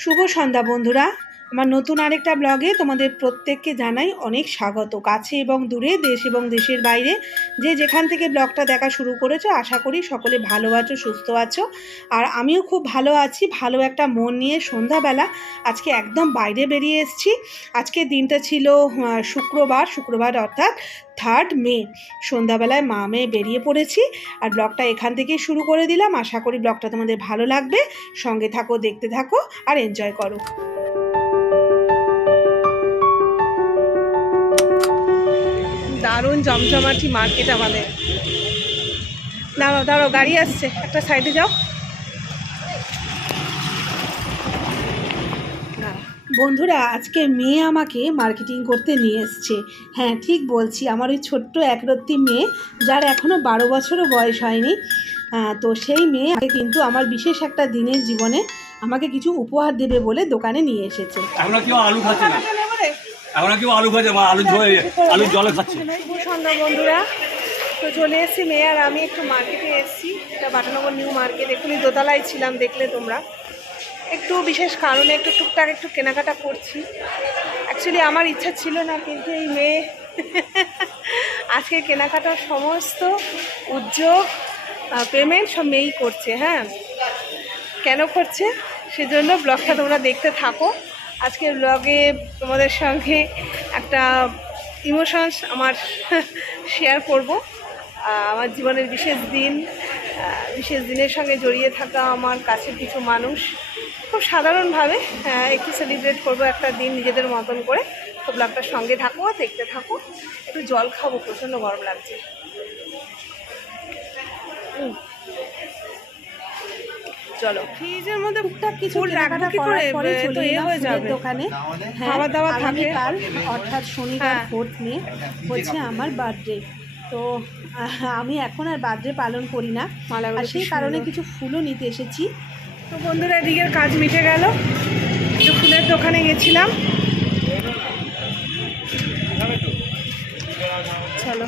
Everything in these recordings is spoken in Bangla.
শুভ সন্ধ্যা বন্ধুরা। আমার নতুন আরেকটা ব্লগে তোমাদের প্রত্যেককে জানাই অনেক স্বাগত। কাছে এবং দূরে, দেশ এবং দেশের বাইরে যে যেখান থেকে ব্লগটা দেখা শুরু করেছ, আশা করি সকলে ভালো আছো, সুস্থ আছো। আর আমিও খুব ভালো আছি, ভালো একটা মন নিয়ে সন্ধ্যাবেলা আজকে একদম বাইরে বেরিয়ে এসেছি। আজকে দিনটা ছিল শুক্রবার শুক্রবার অর্থাৎ থার্ড মে। সন্ধ্যাবেলায় মা মেয়ে বেরিয়ে পড়েছি আর ব্লগটা এখান থেকেই শুরু করে দিলাম। আশা করি ব্লগটা তোমাদের ভালো লাগবে। সঙ্গে থাকো, দেখতে থাকো আর এনজয় করো। জমজমাটি মার্কেট আমাদের। দাঁড়াও দাঁড়াও গাড়ি আসছে। একটা সাইডে যাও। বন্ধুরা আজকে মেয়ে আমাকে মার্কেটিং করতে নিয়ে এসছে। হ্যাঁ ঠিক বলছি আমার ওই ছোট্ট একরত্তি মেয়ে যার এখনও বারো বছরও বয়স হয়নি। তো সেই মেয়ে আমাকে কিন্তু আমার বিশেষ একটা দিনের জীবনে আমাকে কিছু উপহার দেবে বলে দোকানে নিয়ে এসেছে। আমরা কেউ আলু খাচ্ছি না। আমরা কেউ আলু খাচ্ছে মা আলু ঝোলে আলু জলে খাচ্ছে। শুভ সন্ধ্যা বন্ধুরা, তো চলে এসেছি মেয়ে আর আমি একটু মার্কেটে এসেছি। এটা বাটানগর নিউ মার্কেট এখনই দোতলায় ছিলাম দেখলে তোমরা। একটু বিশেষ কারণে একটু টুকটাক একটু কেনাকাটা করছি। অ্যাকচুয়ালি আমার ইচ্ছা ছিল না, কিন্তু এই মেয়ে আজকে কেনাকাটার সমস্ত উদ্যোগ পেমেন্ট সব মেয়েই করছে হ্যাঁ? কেন করছে? সেজন্য ব্লগটা তোমরা দেখতে থাকো। আজকে ব্লগে তোমাদের সঙ্গে একটা ইমোশনস আমার শেয়ার করব। আমার জীবনের বিশেষ দিন বিশেষ দিনের সঙ্গে জড়িয়ে থাকা আমার কাছের কিছু মানুষ। খুব সাধারণভাবে একটু সেলিব্রেট করব একটা দিন নিজেদের মতন করে। তো ব্লগটার সঙ্গে থাকো দেখতে থাকো একটু জল খাব, প্রচণ্ড গরম লাগছে। হুম। চলো। ফ্রিজের মধ্যে টুকটাক কিছু রাখব কি করে? তো এ হয়ে যাবে। দোকানে। খাবার দাবার থাকে। আগামীকাল অর্থাৎ শনিবার হ্যাঁ। ফোর্থ মে হচ্ছে আমার বার্থডে তো আমি এখন আর বার্থডে পালন করি না। আর সেই কারণে কিছু ফুলও নিতে এসেছি। তো বন্ধুরা এদিকের কাজ মিটে গেল। একটু ফুলের দোকানে গেছিলাম। চলো।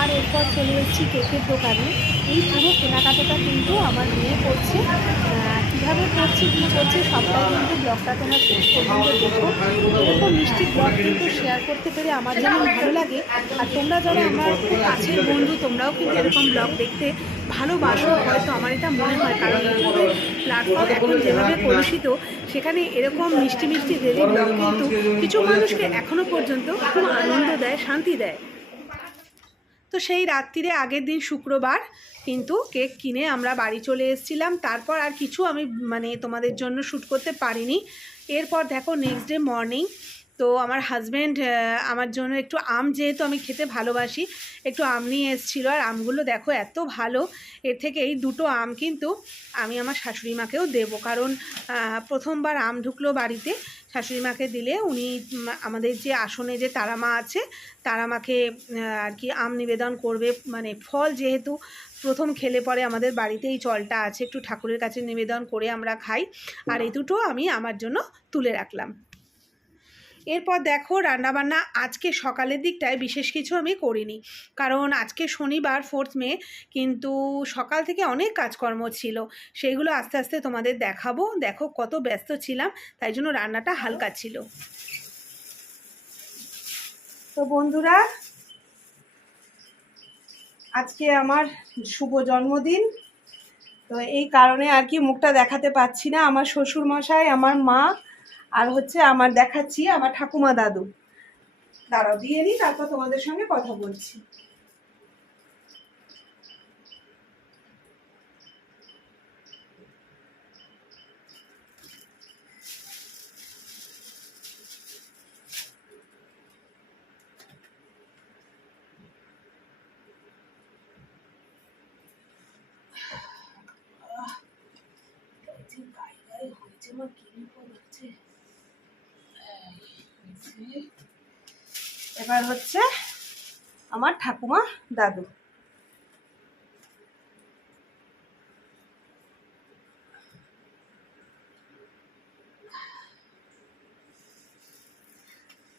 আর এরপর চলে এসেছি কেকের দোকানে। এই পুরো কেনাকাটাটা কিন্তু আমার মেয়ে করছে। কীভাবে করছে, কী করছে, সবটাই কিন্তু ব্লগটা তোমরা শেষ পর্যন্ত দেখো। এরকম মিষ্টি ব্লগ কিন্তু শেয়ার করতে পেরে আমার যেমন ভালো লাগে। আর তোমরা যারা আমার কাছের বন্ধু, তোমরাও কিন্তু এরকম ব্লগ দেখতে ভালোবাসো, হয়তো আমার এটা মনে হয়। কারণ ইউটিউবের প্ল্যাটফর্ম এখন যেভাবে কলুষিত সেখানে এরকম মিষ্টি মিষ্টি ডেলি ব্লগ কিন্তু কিছু মানুষকে এখনও পর্যন্ত খুব আনন্দ দেয়, শান্তি দেয়। তো সেই রাত্রিরে আগের দিন শুক্রবার কিন্তু কেক কিনে আমরা বাড়ি চলে এসেছিলাম। তারপর আর কিছু আমি মানে তোমাদের জন্য শ্যুট করতে পারিনি। এরপর দেখো নেক্সট ডে মর্নিং তো আমার হাজব্যান্ড আমার জন্য একটু আম যেহেতু আমি খেতে ভালোবাসি, একটু আম নিয়ে এসেছিল। আর আমগুলো দেখো এত ভালো, এর থেকে এই দুটো আম কিন্তু আমি আমার শাশুড়ি মাকেও দেবো। কারণ প্রথমবার আম ঢুকলো বাড়িতে, শাশুড়ি মাকে দিলে উনি আমাদের যে আসনে যে তারামা আছে, তারামাকে আর কি আম নিবেদন করবে। মানে ফল যেহেতু প্রথম খেলে পরে আমাদের বাড়িতে এই চলটা আছে, একটু ঠাকুরের কাছে নিবেদন করে আমরা খাই। আর এই দুটো আমি আমার জন্য তুলে রাখলাম। এরপর দেখো রান্নাবান্না আজকে সকালের দিকটায় বিশেষ কিছু আমি করিনি। কারণ আজকে শনিবার ফোর্থ মে কিন্তু সকাল থেকে অনেক কাজকর্ম ছিল। সেইগুলো আস্তে আস্তে তোমাদের দেখাবো। দেখো কত ব্যস্ত ছিলাম, তাই জন্য রান্নাটা হালকা ছিল। তো বন্ধুরা, আজকে আমার শুভ জন্মদিন। তো এই কারণে আর কি মুখটা দেখাতে পাচ্ছি না। আমার শ্বশুর মশাই আমার মা আর হচ্ছে আমার দেখাচ্ছি আমার ঠাকুমা দাদু। দাঁড়াও, দিয়ে নিই তারপর তোমাদের সঙ্গে কথা বলছি। এবার হচ্ছে আমার ঠাকুমা দাদু।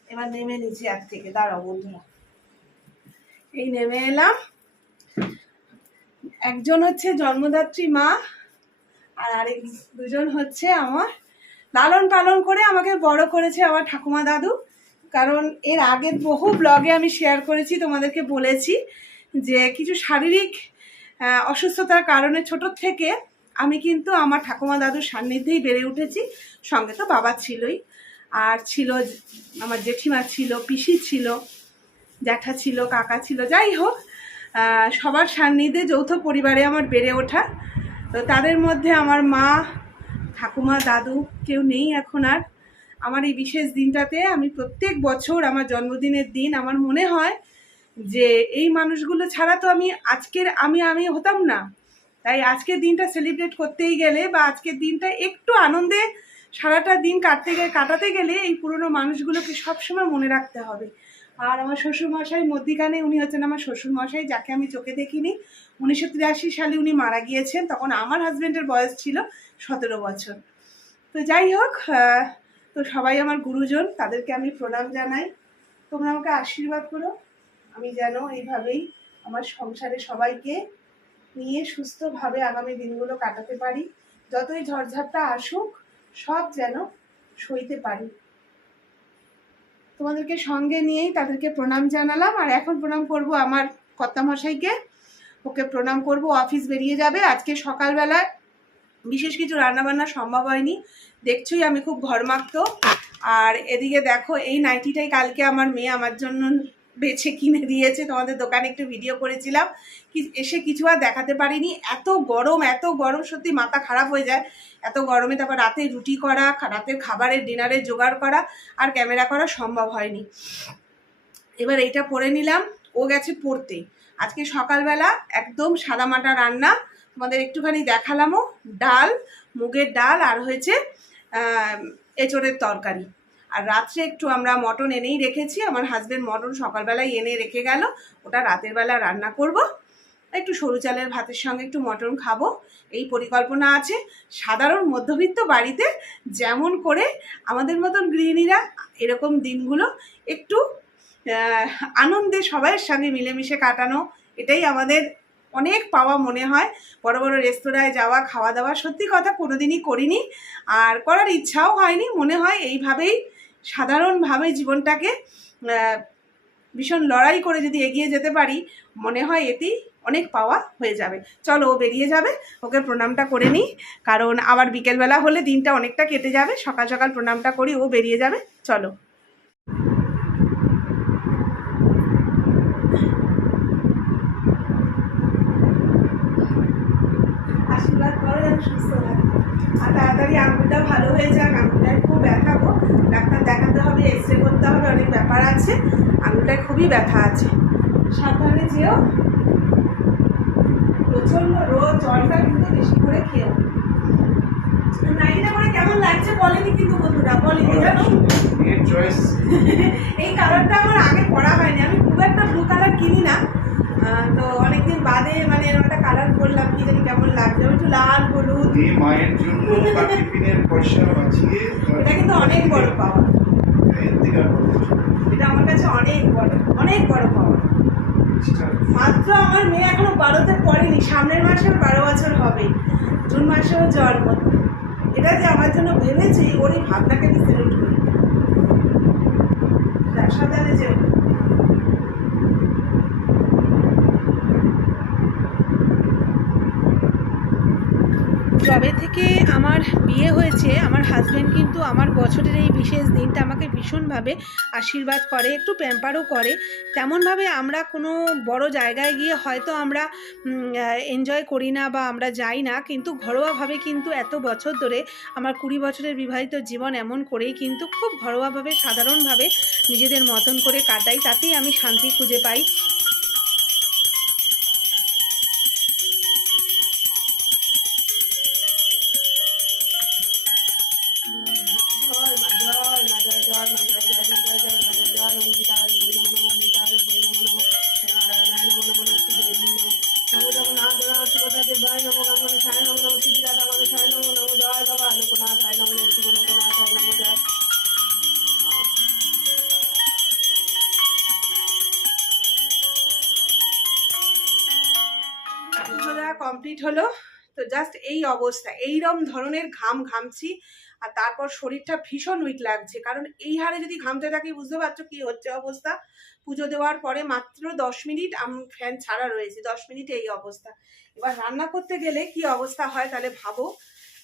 এবার নেমে নিচে এক থেকে, দাঁড়াও বন্ধুরা। এই নেমে এলাম। একজন হচ্ছে জন্মদাত্রী মা, আর আরেক দুজন হচ্ছে আমার লালন পালন করে আমাকে বড় করেছে আমার ঠাকুমা দাদু। কারণ এর আগের বহু ব্লগে আমি শেয়ার করেছি, তোমাদেরকে বলেছি যে কিছু শারীরিক অসুস্থতার কারণে ছোট থেকে আমি কিন্তু আমার ঠাকুমা দাদুর সান্নিধ্যেই বেড়ে উঠেছি। সঙ্গে তো বাবা ছিলই। আর ছিল আমার জেঠিমা ছিল, পিসি ছিল, জ্যাঠা ছিল, কাকা ছিল, যাই হোক সবার সান্নিধ্যে যৌথ পরিবারে আমার বেড়ে ওঠা। তো তাদের মধ্যে আমার মা, ঠাকুমা, দাদু কেউ নেই এখন আর। আমার এই বিশেষ দিনটাতে আমি প্রত্যেক বছর আমার জন্মদিনের দিন আমার মনে হয় যে এই মানুষগুলো ছাড়া তো আমি আজকের আমি আমি হতাম না। তাই আজকের দিনটা সেলিব্রেট করতেই গেলে বা আজকের দিনটা একটু আনন্দে সারাটা দিন কাটতে গেলে কাটাতে গেলে এই পুরনো মানুষগুলোকে সবসময় মনে রাখতে হবে। আর আমার শ্বশুরমশাই মধ্যিখানে উনি হচ্ছেন আমার শ্বশুরমশাই, যাকে আমি চোখে দেখিনি। উনিশশো তিরাশি সালে উনি মারা গিয়েছেন, তখন আমার হাজব্যান্ডের বয়স ছিল সতেরো বছর। তো যাই হোক তো সবাই আমার গুরুজন, তাদেরকে আমি প্রণাম জানাই। তোমরা আমাকে আশীর্বাদ করো। আমি যেন এইভাবেই আমার সংসারে সবাইকে নিয়ে সুস্থভাবে আগামী দিনগুলো কাটাতে পারি। যতই ঝড়ঝাপটা আসুক, সব যেন সইতে পারি। তোমাদেরকে সঙ্গে নিয়েই তাদেরকে প্রণাম জানালাম। আর এখন প্রণাম করব আমার কর্তামশাইকে। ওকে প্রণাম করব। অফিস বেরিয়ে যাবে। আজকে সকালবেলা বিশেষ কিছু রান্নাবান্না সম্ভব হয়নি। দেখছোই আমি খুব ঘরমাক্ত। আর এদিকে দেখো, এই নাইটিটাই কালকে আমার মেয়ে আমার জন্য বেছে কিনে দিয়েছে। তোমাদের দোকানে একটু ভিডিও করেছিলাম। কি, এসে কিছু আর দেখাতে পারিনি। এত গরম এত গরম, সত্যি মাথা খারাপ হয়ে যায়। এত গরমে তারপর রাতে রুটি করা রাতের খাবারের ডিনারে জোগাড় করা আর ক্যামেরা করা সম্ভব হয়নি। এবার এইটা পরে নিলাম। ও গেছে পড়তে। আজকে সকালবেলা একদম সাদামাটা রান্না তোমাদের একটুখানি দেখালামও। ডাল, মুগের ডাল আর হয়েছে এঁচোড়ের তরকারি। আর রাত্রে একটু আমরা মটন এনেই রেখেছি। আমার হাজব্যান্ড মটন সকালবেলায় এনে রেখে গেল। ওটা রাতের বেলা রান্না করব। একটু সরু চালের ভাতের সঙ্গে একটু মটন খাব। এই পরিকল্পনা আছে। সাধারণ মধ্যবিত্ত বাড়িতে যেমন করে আমাদের মতন গৃহিণীরা এরকম দিনগুলো একটু আনন্দে সবাইয়ের সঙ্গে মিলেমিশে কাটানো। এটাই আমাদের অনেক পাওয়া মনে হয়। বড় বড় রেস্তোরাঁয় যাওয়া খাওয়া দাওয়া সত্যি কথা কোনোদিনই করিনি। আর করার ইচ্ছাও হয়নি। মনে হয় এইভাবেই সাধারণভাবে জীবনটাকে ভীষণ লড়াই করে যদি এগিয়ে যেতে পারি, মনে হয় এতেই অনেক পাওয়া হয়ে যাবে। চলো, ও বেরিয়ে যাবে। ওকে প্রণামটা করে নিই। কারণ আবার বিকেলবেলা হলে দিনটা অনেকটা কেটে যাবে। সকাল সকাল প্রণামটা করি, ও বেরিয়ে যাবে। চলো আশীর্বাদ করো যেন সুস্থ থাকে আর তাড়াতাড়ি ভালো হয়ে যাক আঙুলটায় খুব ব্যথা গো ডাক্তার দেখাতে হবে এক্স রে করতে হবে অনেক ব্যাপার আছে। আঙুলটায় খুবই ব্যথা আছে। সাবধানে যেও। প্রচণ্ড রোদ জলটা কিন্তু বেশি করে খেও। নাইটিটা করে কেমন লাগছে বলেনি কিন্তু বন্ধুরা বলেনি জানো? এই কালারটা আমার আগে পরা হয়নি আমি খুব একটা ব্লু কালার কিনি না। তো অনেকদিন বাদে মানে এরকম একটা কালার করলাম কি জানি কেমন লাগছে। একটু লাল হলুদ। মায়ের জন্য টিফিনের পয়সা বাঁচিয়ে এটা কিন্তু অনেক বড় পাওয়া। এটা আমার কাছে অনেক বড় অনেক বড় পাওয়া। মাত্র আমার মেয়ে এখনও বারোতে পড়েনি সামনের মাসে বারো বছর হবে জুন মাসে ওর জন্ম। এটা যে আমার জন্য ভেবেছি ওর এই ভাবনাকে আমি সেলুট করি। সাবধানে যেও। যবে থেকে আমার বিয়ে হয়েছে, আমার হাজব্যান্ড কিন্তু আমার বছরের এই বিশেষ দিনটা আমাকে ভীষণভাবে আশীর্বাদ করে, একটু প্যাম্পারও করে। তেমনভাবে আমরা কোনো বড় জায়গায় গিয়ে হয়তো আমরা এনজয় করি না বা আমরা যাই না, কিন্তু ঘরোয়াভাবে কিন্তু এত বছর ধরে আমার কুড়ি বছরের বিবাহিত জীবন এমন করেই কিন্তু খুব ঘরোয়াভাবে, সাধারণভাবে নিজেদের মতন করে কাটাই, তাতেই আমি শান্তি খুঁজে পাই। কমপ্লিট হলো। তো জাস্ট এই অবস্থা, এইরম ধরনের ঘাম ঘামছি, আর তারপর শরীরটা ভীষণ উইক লাগছে। কারণ এই হারে যদি ঘামতে থাকি, বুঝতে পারছ কি হচ্ছে অবস্থা? পুজো দেওয়ার পরে মাত্র দশ মিনিট আম, ফ্যান ছাড়া রয়েছে, দশ মিনিট এই অবস্থা। এবার রান্না করতে গেলে কি অবস্থা হয় তাহলে ভাবো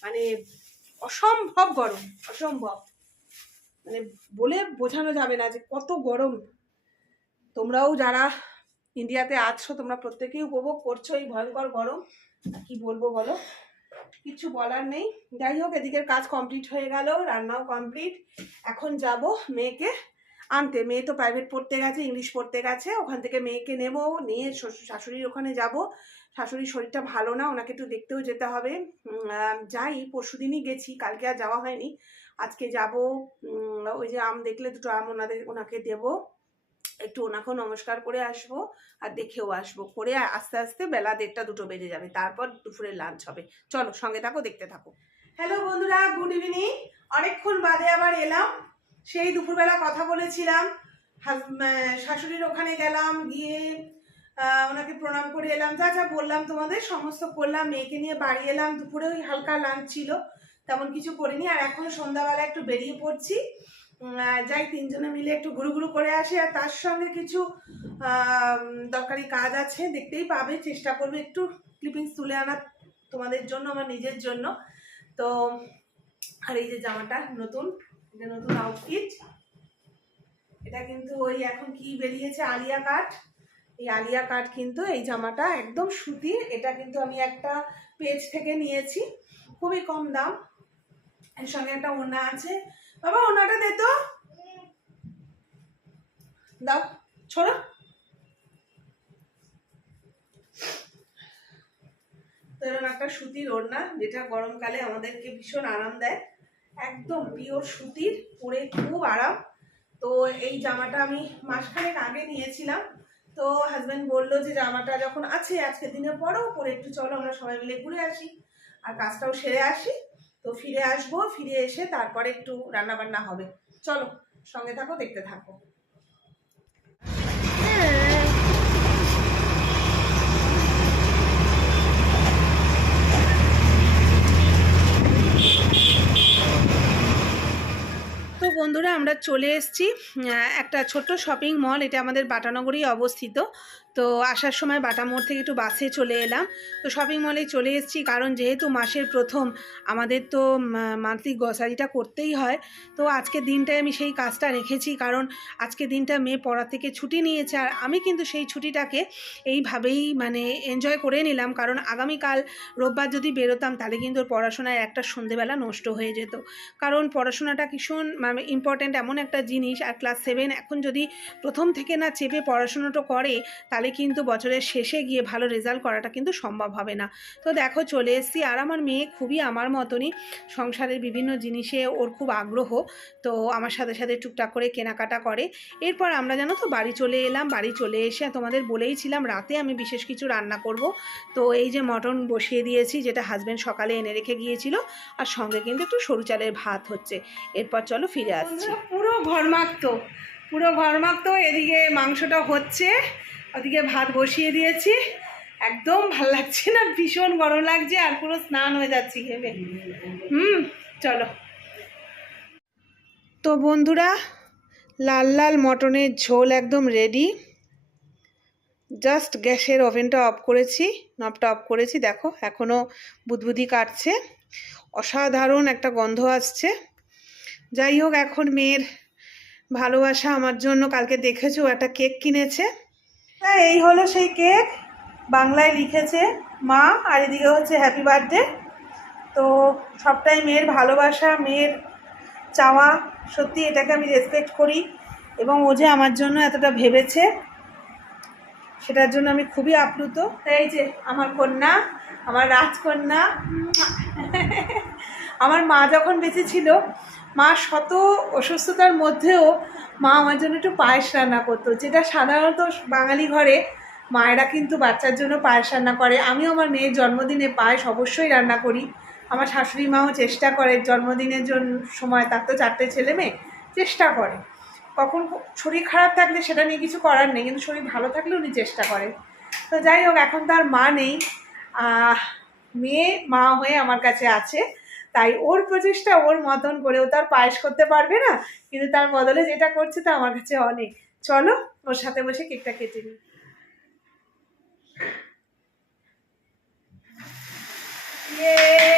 মানে অসম্ভব গরম, অসম্ভব। মানে বলে বোঝানো যাবে না যে কত গরম। তোমরাও যারা ইন্ডিয়াতে আছো, তোমরা প্রত্যেকেই উপভোগ করছ এই ভয়ঙ্কর গরম। কি বলব বলো? কিছু বলার নেই। যাই হোক, এদিকের কাজ কমপ্লিট হয়ে গেল, রান্নাও কমপ্লিট এখন যাব মেয়েকে আনতে। মেয়ে তো প্রাইভেট পড়তে গেছে ইংলিশ পড়তে গেছে, ওখান থেকে মেয়েকে নেব, নিয়ে শাশুড়ির ওখানে যাব। শাশুড়ির শরীরটা ভালো না, ওনাকে একটু দেখতেও যেতে হবে। যাই, পরশু দিনই গেছি, কালকে আর যাওয়া হয়নি। আজকে যাব ওই যে আম দেখলে দুটো আম ওনাদের, ওনাকে দেবো। একটু ওনাকেও নমস্কার করে আসব, আর দেখেও আসব। করে আস্তে আস্তে বেলা দেড়টা, দুটো বেজে যাবে। তারপর দুপুরে লাঞ্চ হবে। চলো, সঙ্গে থাকো, দেখতে থাকো। হ্যালো বন্ধুরা গুড ইভিনিং অনেকক্ষণ বাদে আবার এলাম। সেই দুপুরবেলা কথা বলেছিলাম। শাশুড়ির ওখানে গেলাম, গিয়ে ওনাকে প্রণাম করে এলাম। যা যা বললাম তোমাদের, সমস্ত করলাম, মেয়েকে নিয়ে বাড়ি এলাম। দুপুরে ওই হালকা লাঞ্চ ছিল, তেমন কিছু করিনি। আর এখন সন্ধ্যাবেলা একটু বেরিয়ে পড়ছি। যাই তিনজনে মিলে একটু ঘুরু ঘুরু করে আসি। আর তার সঙ্গে কিছু দরকারি কাজ আছে, দেখতেই পাবে। চেষ্টা করবে একটু ক্লিপিংস তুলে আনার তোমাদের জন্য, আমার নিজের জন্য। তো, আর এই যে জামাটা নতুন এটা নতুন আউটফিট এটা কিন্তু ওই এখন কি বেরিয়েছে, আলিয়া কাট। এই আলিয়া কাট কিন্তু এই জামাটা একদম সুতির এটা কিন্তু আমি একটা পেজ থেকে নিয়েছি। খুবই কম দাম। এর সঙ্গে একটা ওনা আছে। বাবা ওনাটা দে তো। দাও, ছোড়ো। তো এরকম একটা সুতির ওড়না, যেটা গরমকালে আমাদেরকে ভীষণ আরাম দেয়। একদম পিওর সুতির, পরে খুব আরাম। তো এই জামাটা আমি মাসখানেক আগে নিয়েছিলাম। তো হাজব্যান্ড বলল যে জামাটা যখন আছে আজকে দিনে পরো, পরে একটু চলো আমরা সবাই মিলে ঘুরে আসি। আর কাজটাও সেরে আসি। তো ফিরে আসব, ফিরে এসে তারপরে একটু রান্নাবান্না হবে। চলো, সঙ্গে থাকো, দেখতে থাকো। বন্ধুরা আমরা চলে এসেছি একটা ছোট্ট শপিং মল এটা আমাদের বাটানগরেই অবস্থিত। তো আসার সময় বাটা মোড় থেকে একটু বাসে চলে এলাম। তো শপিং মলে চলে এসেছি কারণ যেহেতু মাসের প্রথম, আমাদের তো মান্থলি গ্রসারিটা করতেই হয়। তো আজকের দিনটায় আমি সেই কাজটা রেখেছি কারণ আজকের দিনটা মেয়ে পড়া থেকে ছুটি নিয়েছে আর আমি কিন্তু সেই ছুটিটাকে এইভাবেই মানে এনজয় করে নিলাম কারণ আগামীকাল রোববার যদি বেরোতাম তাহলে কিন্তু ওর পড়াশোনায় একটা সন্ধেবেলা নষ্ট হয়ে যেত। কারণ পড়াশোনাটা ভীষণ মানে ইম্পর্ট্যান্ট এমন একটা জিনিস আর ক্লাস সেভেন এখন যদি প্রথম থেকে না চেপে পড়াশোনাটা করে তাহলে কিন্তু বছরের শেষে গিয়ে ভালো রেজাল্ট করাটা কিন্তু সম্ভব হবে না। তো দেখো চলে এসেছি, আর আমার মেয়ে খুবই আমার মতনই সংসারের বিভিন্ন জিনিসে ওর খুব আগ্রহ, তো আমার সাথে সাথে টুকটাক করে কেনাকাটা করে। এরপর আমরা জানো তো বাড়ি চলে এলাম, বাড়ি চলে এসে তোমাদের বলেইছিলাম রাতে আমি বিশেষ কিছু রান্না করব। তো এই যে মটন বসিয়ে দিয়েছি, যেটা হাজব্যান্ড সকালে এনে রেখে গিয়েছিল, আর সঙ্গে কিন্তু একটু সরু চালের ভাত হচ্ছে। এরপর চলো ফিরে আসছি। পুরো ঘরমাক্ত পুরো ঘরমাক্ত এদিকে মাংসটা হচ্ছে। ওদিকে ভাত বসিয়ে দিয়েছি। একদম ভালো লাগছে না, ভীষণ গরম লাগছে আর পুরো স্নান হয়ে যাচ্ছি ঘেমে। হুম, চলো। তো বন্ধুরা, লাল লাল মটনের ঝোল একদম রেডি জাস্ট গ্যাসের ওভেনটা অফ করেছি, নবটা অফ করেছি। দেখো এখনও বুদবুদি কাটছে। অসাধারণ একটা গন্ধ আসছে। যাই হোক, এখন মেয়ের ভালোবাসা আমার জন্য, কালকে দেখেছ, একটা কেক কিনেছে। হ্যাঁ এই হলো সেই কেক। বাংলায় লিখেছে মা, আর এদিকে হচ্ছে হ্যাপি বার্থডে তো সবটাই মেয়ের ভালোবাসা, মেয়ের চাওয়া। সত্যি এটাকে আমি রেসপেক্ট করি এবং ও যে আমার জন্য এতটা ভেবেছে, সেটার জন্য আমি খুবই আপ্লুত। এই যে আমার কন্যা, আমার রাজকন্যা। আমার মা যখন বেঁচে ছিল মা শত অসুস্থতার মধ্যেও মা আমার জন্য একটু পায়েস রান্না করতো, যেটা সাধারণত বাঙালি ঘরে মায়েরা কিন্তু বাচ্চার জন্য পায়েস রান্না করে। আমিও আমার মেয়ের জন্মদিনে পায়েস অবশ্যই রান্না করি। আমার শাশুড়ি মাও চেষ্টা করে জন্মদিনের জন্য সময় তার তো চারটে ছেলে মেয়ে, চেষ্টা করে। কখন শরীর খারাপ থাকলে সেটা নিয়ে কিছু করার নেই, কিন্তু শরীর ভালো থাকলে উনি চেষ্টা করে। তো যাই হোক, এখন তার মা নেই। মেয়ে মা হয়ে আমার কাছে আছে। তাই ওর প্রচেষ্টা ওর মতন করে ও তার পায়েস করতে পারবে না কিন্তু তার বদলে যেটা করছে তা আমার কাছে অনেক। চলো ওর সাথে বসে কেকটা কেটে নিই। Yay!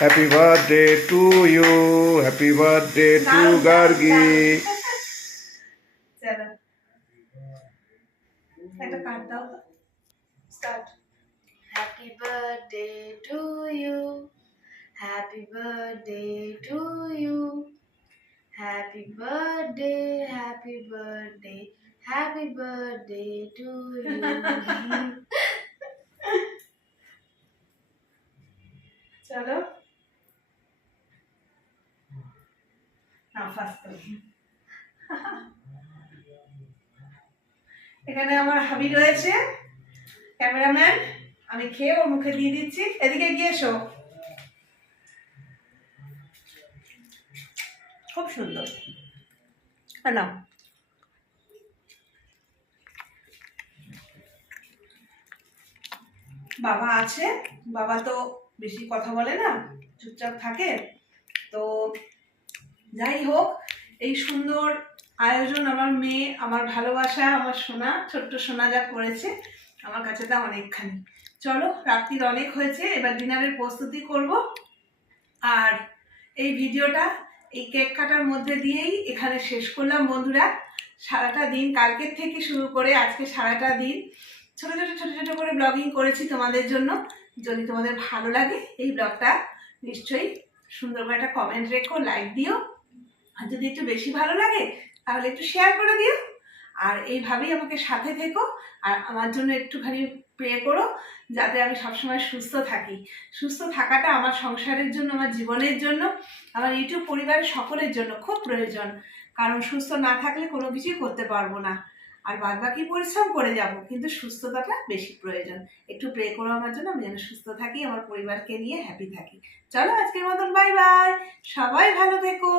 Happy birthday to you happy birthday to Gargi চলো একটা কাট দাও তো start Happy birthday to you. Happy birthday to you. Happy birthday, happy birthday, happy birthday to you. চলো। না ফার্স্ট এখানে আমার হাবি রয়েছে, ক্যামেরাম্যান। আমি খেয়ে ওর মুখে দিয়ে দিচ্ছি। এদিকে গিয়ে এসো। খুব সুন্দর। না বাবা আছে। বাবা তো বেশি কথা বলে না, চুপচাপ থাকে। তো যাই হোক, এই সুন্দর আয়োজন আমার মেয়ে, আমার ভালোবাসা, আমার সোনা, ছোট্ট সোনা যা করেছে, আমার কাছে তা অনেকখানি। চলো, রাত্রির অনেক হয়েছে, এবার ডিনারের প্রস্তুতি করব। আর এই ভিডিওটা এই কেক কাটার মধ্যে দিয়েই এখানে শেষ করলাম, বন্ধুরা। সারাটা দিন, কালকের থেকে শুরু করে আজকে সারাটা দিন, ছোট ছোট ছোট ছোট করে ব্লগিং করেছি তোমাদের জন্য। যদি তোমাদের ভালো লাগে এই ব্লগটা, নিশ্চয়ই সুন্দর করে একটা কমেন্ট রেখো লাইক দিও। আর যদি একটু বেশি ভালো লাগে, তাহলে একটু শেয়ার করে দিও। আর এইভাবেই আমাকে সাথে থেকো আর আমার জন্য একটুখানি প্রে করো, যাতে আমি সবসময় সুস্থ থাকি। সুস্থ থাকাটা আমার সংসারের জন্য, আমার জীবনের জন্য, আমার ইউটিউব পরিবারের সকলের জন্য খুব প্রয়োজন। কারণ সুস্থ না থাকলে কোনো কিছুই করতে পারব না। আর বাদ বাকি পরিশ্রম করে যাব, কিন্তু সুস্থতাটা বেশি প্রয়োজন। একটু প্রে করো আমার জন্য, আমি যেন সুস্থ থাকি, আমার পরিবারকে নিয়ে হ্যাপি থাকি। চলো আজকের মতন বাই বাই সবাই ভালো থেকো।